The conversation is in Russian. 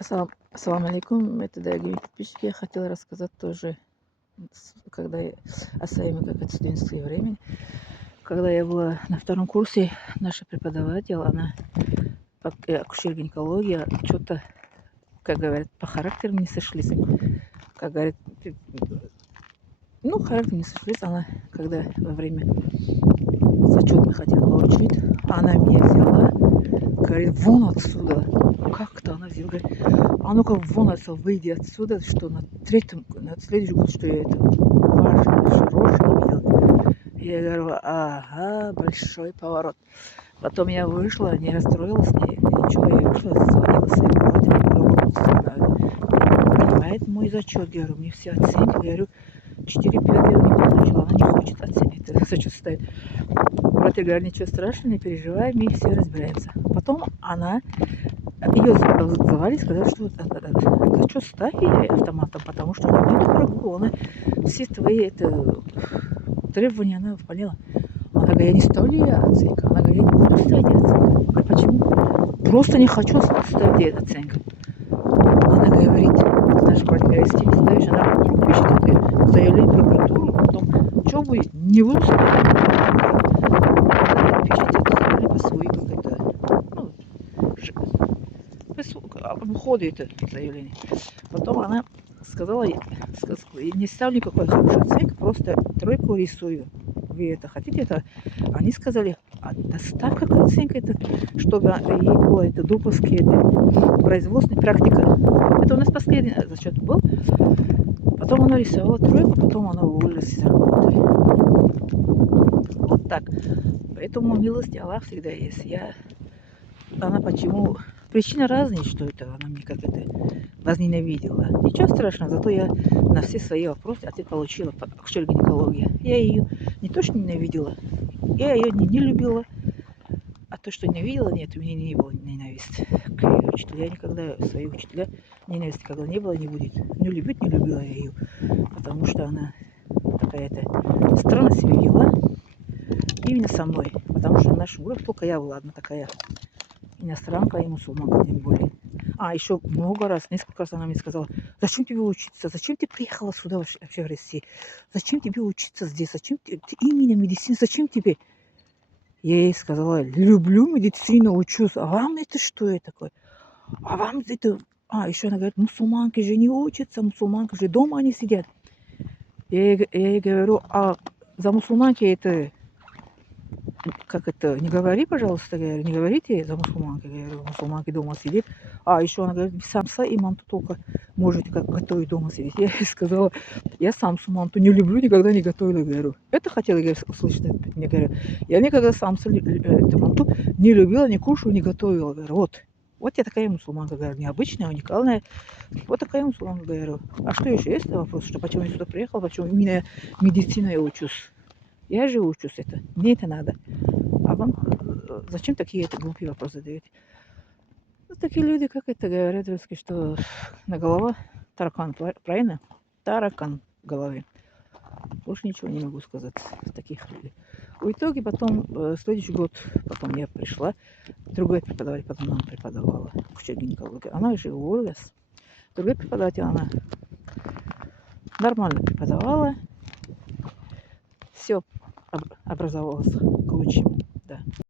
Ассаламу алейкум, это дорогие подписчики. Я хотела рассказать тоже, когда о своем студенческое время. Когда я была на втором курсе, наша преподаватель, она акушер-гинекология, что-то, как говорят, по характеру не сошлись. Как говорят, характер не сошлись. Она, когда во время зачет мы хотели получить, она меня взяла, говорит, вон отсюда. Как-то она взяла, говорит, а ну-ка вон отсюда, выйди отсюда, что на следующий год, что я это важно, рожь не видела. Я говорю, ага, большой поворот. Потом я вышла, не расстроилась, ничего, я вышла, звонила своей матери, понимает мой зачет, говорю, мне все оценки, говорю, 4-5 я у нее получила, она не хочет оценить, это зачет ставить. Братья говорят, ничего страшного, не переживай, мы все разбираемся. Потом ее звали, сказали, что зачет ставь ей автоматом, потому что она нет врагу, она все твои требования она выполняла. Она говорит, я не ставлю ей оценку. Она говорит, я не буду ставить ей оценку. Я говорю, почему? Просто не хочу ставить ей оценку. Она говорит, наш брат говорит, если не ставишь, она вдруг пишет это заявление в прокуратуру, потом, что будет? Не буду ставить. Она пишет это заявление по своей, обходу это заявление. Потом она сказала, не ставлю никакой хорошей оценки, просто тройку рисую. Вы это хотите? Это? Они сказали, ставь какая оценка, это, чтобы ей было это допуски, это производственная практика. Это у нас последний зачет был. Потом она рисовала тройку, потом она уволилась из работы. Вот так. Поэтому милость Аллах всегда есть. Она почему... Причина разные, что это она мне как это возненавидела. Ничего страшного, зато я на все свои вопросы ответ получила по акушер-гинекологии. Я ее не то что ненавидела, я ее не любила, а то, что ненавидела, нет, у меня не было ненависти к ее учителю. Я никогда свои учителя ненависти когда не было, не будет. Не любить не любила я ее, потому что она какая-то странно себя вела именно со мной, потому что в нашей группе только я была одна такая. Иностранка и мусульманка, тем более. Еще много раз, несколько раз она мне сказала, зачем тебе учиться, зачем ты приехала сюда вообще в Россию, зачем тебе учиться здесь, зачем ты именно медицина, зачем тебе? Я ей сказала, люблю медицину, учусь, а вам это что это такое? А вам это... еще она говорит, мусульманки же не учатся, мусульманки же дома они сидят. Я ей говорю, за мусульманки это... Как это, не говори, пожалуйста, говорю, не говорите за мусульманки, говорю, мусульманки дома сидит. Еще она говорит, самса и манту только можете как готовить дома сидеть. Я ей сказала, я самсу манту не люблю, никогда не готовила, говорю. Это хотела, говорю, услышать мне, говорю. Я никогда самсу манту не любила, не кушала, не готовила, говорю, вот я такая мусульманка, говорю, необычная, уникальная. Вот такая мусульманка, говорю. А что еще есть вопрос, что почему я сюда приехала, почему именно медициной я учусь? Я же учусь это, мне это надо. А вам зачем такие глупые вопросы задаете? Такие люди, как это говорят русские, что на голова таракан, правильно? Таракан в голове. Больше ничего не могу сказать таких людей. В итоге потом, следующий год, потом я пришла, другой преподаватель потом нам преподавала, акушер-гинекология. Она уже уволилась. Другой преподаватель, она нормально преподавала. Все образовалось к лучшему. Да.